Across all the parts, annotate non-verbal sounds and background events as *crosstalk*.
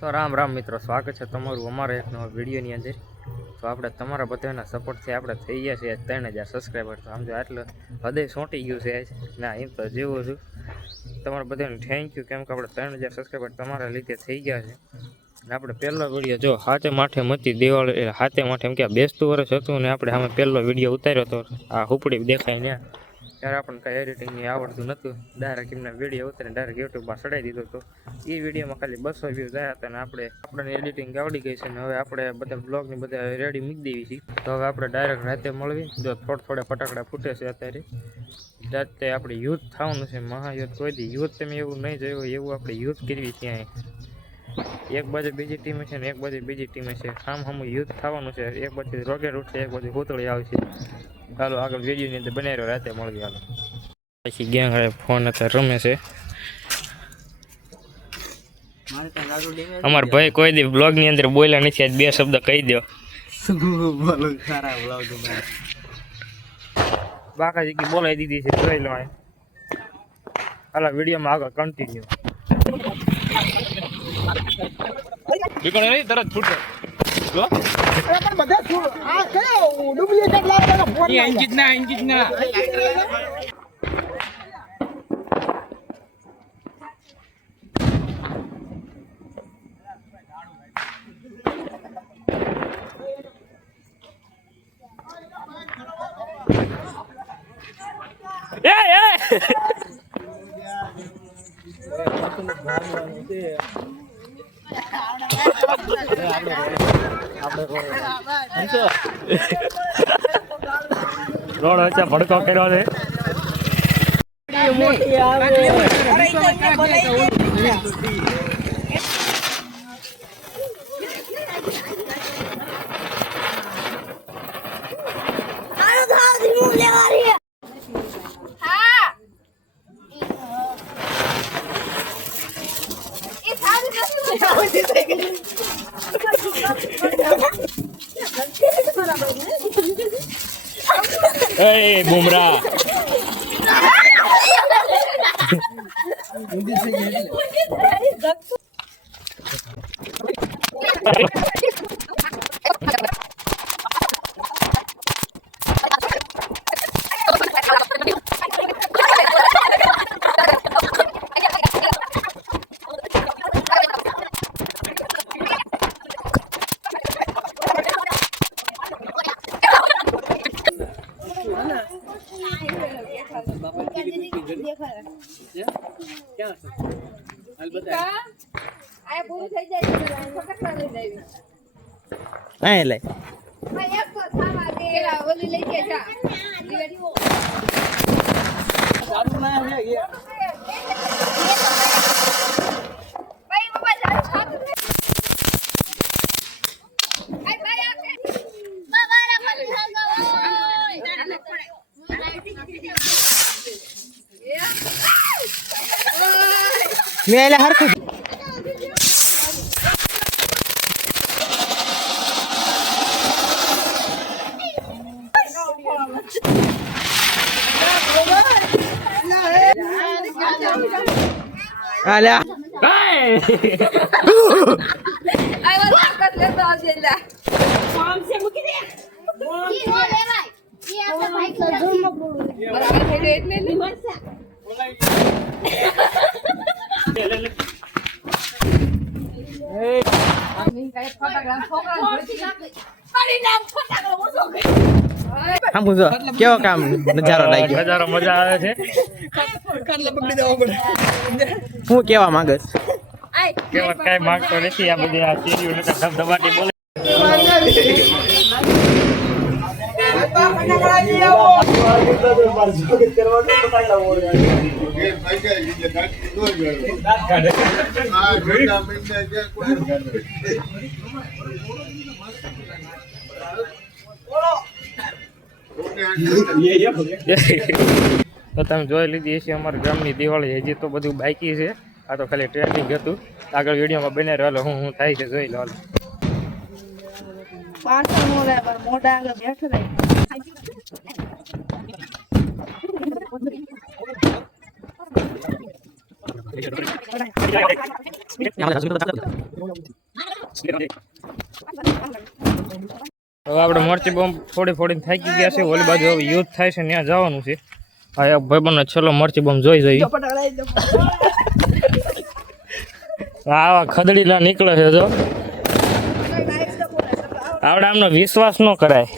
તો રામ રામ મિત્રો, સ્વાગત છે તમારું અમારા એક નવા વિડીયોની અંદર. તો આપણે તમારા બધાના સપોર્ટથી આપણે થઈ ગયા છીએ ત્રણ હજાર સબસ્ક્રાઈબર તો સમજો આટલો હૃદય સોંટી ગયું છે ના, એમ તો જેવું છું. તમારા બધાને થેન્ક યુ કેમ કે આપણે ત્રણ હજાર સબસ્ક્રાઈબર તમારા લીધે થઈ ગયા છે. અને આપણે પહેલો વીડિયો જો હાથે માઠે મતી દિવાળી હાથે માઠે એમ કે બેસતું વર્ષ હતું ને આપણે સામે પહેલો વીડિયો ઉતાર્યો હતો આ હુપડી દેખાય ને ત્યારે આપણને કાંઈ એડિટિંગની આવડતું નહોતું. ડાયરેક્ટ એમના વીડિયો ઉતારીને ડાયરેક્ટ યુટ્યુબમાં ચડાવી દીધો હતો. એ વિડીયોમાં ખાલી બસો વ્યૂઝ આવ્યા હતા અને આપણે, આપણને એડિટિંગ આવડી ગઈ છે અને હવે આપણે બધા બ્લોગની બધા રેડી મૂકી દેવી છે. તો હવે આપણે ડાયરેક્ટ રાતે મળવી. જો થોડા થોડા ફટાકડા ફૂટે છે અત્યારે. રાતે આપણે યુદ્ધ થવાનું છે. મહાયુદ્ધ કોઈ યુદ્ધ તમે એવું નહીં જોયું એવું આપણે યુદ્ધ કરવી ત્યાં એક બાજુ બીજી ટીમ છે ને એક બાજુ બીજી ટીમ છે. સામ સામું યુદ્ધ થવાનું છે. એક બાજુ રોકેટ ઉઠશે એક બાજુ પૂતળી આવશે. ચાલો આગળ વિડીયોની અંદર બનાવી રહ્યો રાતે મળવી હાલો. પછી ગેંગ ફોન અત્યારે રમે છે. અમાર ભાઈ કોઈ દી બ્લોગની અંદર બોલ્યા નથી આજ બે શબ્દ કહી દો બાકાજી કી બોલાવી દીધી છે જોઈ લો. હાલો વિડીયોમાં આગળ કન્ટિન્યુ તરત છૂટે એ એ રોડ વચ્ચે ભડકો કર્યો છે. આનો થાવ ધીમું લેવા રહી હા એ સારું એ બુમરા *laughs* આ પૂરું થઈ જાય તો ફટાકડા લઈ લેવી હા લે એક તો ખાવા દે ઓલી લઈ ગયા જા ભાઈ મેં એટલે હરખું આલ્યા આય વાત તાકાત લેતો આવજે જા ફોર્મ સે મૂકી દે ઈ નો લેવાય ઈ આપણે ભાઈ તો ઝૂમ બોલું બરાબર થઈ ગઈ એટલે ની મરસા આમ પૂછો કેવો કામ નજારો લાગ્યો? નજારો મજા આવે છે. હું કેવા માંગસ કેવા કઈ માંગતો નથી આ બધી આ સીરીઓ ને ધબધબાટી બોલે. તો તમે જોઈ લીધી હશે અમારા ગામની દિવાળી હજી તો બધું બાકી છે. આ તો ખાલી ટ્રેનિંગ હતું. આગળ વિડીયોમાં બને રહ્યો હું હું થાય છે જોઈ લો. મોઢા આગળ બેઠો રહે. હવે આપણે મરચી બોમ્બ ફોડી ફોડીને થાકી ગયા છે ઓલી બાજુ હવે યુદ્ધ થાય છે ત્યાં જવાનું છે. હા એક ભાઈબંધનો છેલ્લો મરચી બોમ્બ જોઈ જોઈ. આવા ખદડીલા નીકળે છે જો. આપણે આમનો વિશ્વાસ ન કરાય.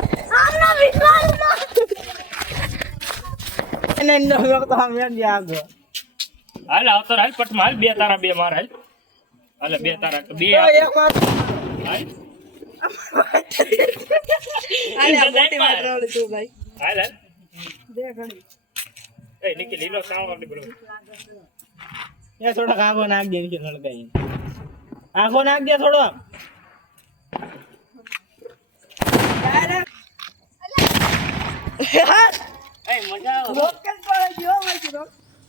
હાલ આવતો હાલ પટમાં હાલ બે તારા બે માર હાલ. હાલે બે તારા બે હાલ. થોડોક આખો નાખ દે નીચે સળગાઈ આખો નાખ દે થોડો.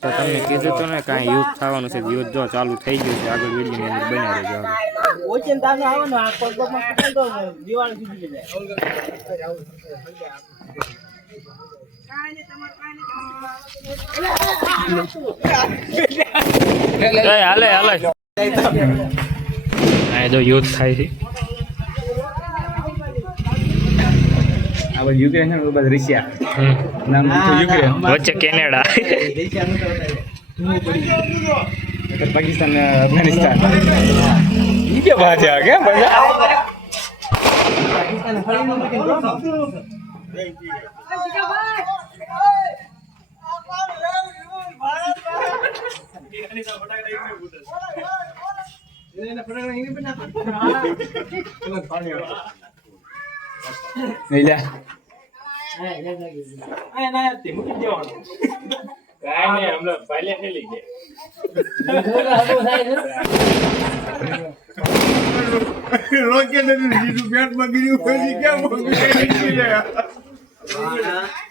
તો તમને કીધું તો ને કાંઈ યુદ્ધ થવાનું છે યુદ્ધ જો ચાલુ થઈ ગયું છે આગળ વિડીયોની અંદર બન્યા રહેજો આગળ ઓચિન તાનો આવો ને આ પગમાં પકડ દો ને સુધી જાય. એ હાલે હાલે. આ જો યુદ્ધ થાય છે. આ બાજુ યુક્રેન છે ને બાજુ રશિયા. નામ યુક્રેન વચ્ચે કેનેડા. પાકિસ્તાન અફઘાનિસ્તાન. ઈ કે વાત આ કે બધા નહીં લ્યા આ ના આપતી મૂકી દેવાનું કાંઈ નહીં હમણાં પાલ્યા નહીં લઈ જાય મૂક્યો તો ઓલાનું શું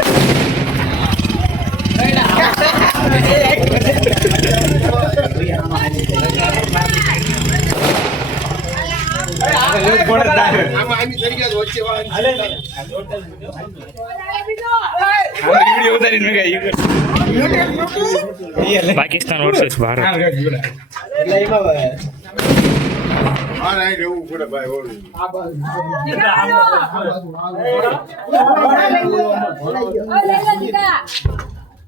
પાકિસ્તાન વર્સેસ ભારત. આમ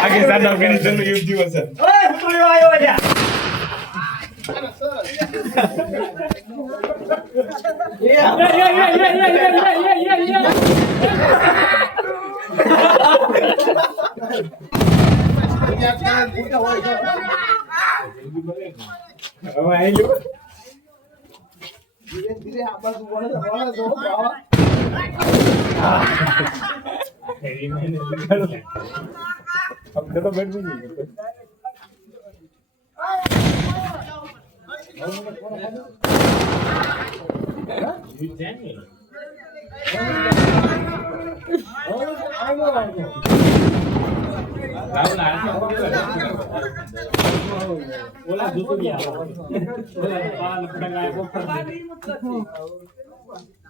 પાકિસ્તાન અફઘાનિસ્તાનનું યુદ્ધ દિવસ છે હવે આઈ લો अब तो बैठ भी नहीं बोला दूसरी बोला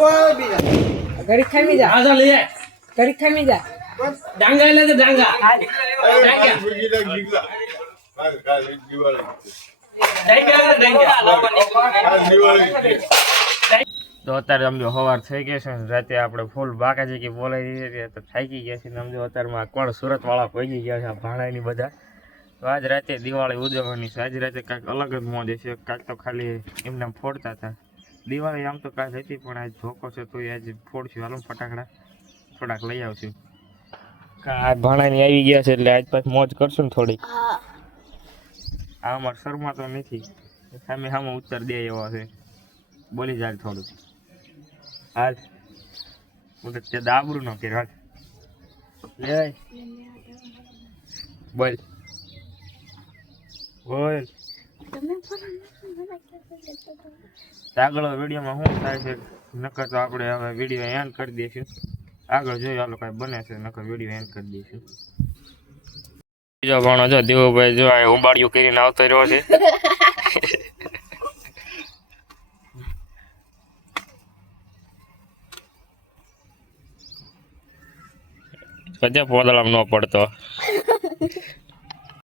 વાળો ખામી જા. આજા લઈ. ખામી જા. ડાંગા એટલે તો ડાંગા. ડાંગા. અત્યારે સમજો સવાર થઈ ગયો છે. રાતે આપણે ફૂલ બાકાજી કે બોલાવી હતી. તો થાકી ગયા છે ને સમજો અત્યારમાં કોણ સુરતવાળા પહોંચી ગયા છે આ ભાણાની બધા. તો આજ રાતે દિવાળી ઉજવવાની છે. આજ રાતે કાંઈક અલગ જ મોજ છે કાંઈક તો ખાલી એમને ફોડતા હતા. દિવાળી આમ તો કાલ હતી પણ આજ ધોકો છે તો આજ ફોડશું. હાલો ફટાકડા થોડાક લઈ આવશું. આ ભાણાની આવી ગયા છે એટલે આજ પાછી મોજ કરશું ને થોડીક? આ અમાર શર્મા તો નથી. સામે સામે ઉત્તર દે એવા છે. બોલી જાય થોડું હાલ. હું તો તે દાબરું ન કર્યું. હાલ. લે બોલ. બોલ. આગળ વિડીયોમાં શું થાય છે? નકર તો આપણે હવે વીડિયો એન્ડ કરી દઈશું. આગળ જોઈએ હાલો કાંઈ બને છે, નકર વીડિયો એન્ડ કરી દઈશું. બીજો ભણો જો, દેવુભાઈ જો આ ઉંબાડિયું કરીને આવતો રહ્યો છે. કજે પોદળામાં ન પડતો.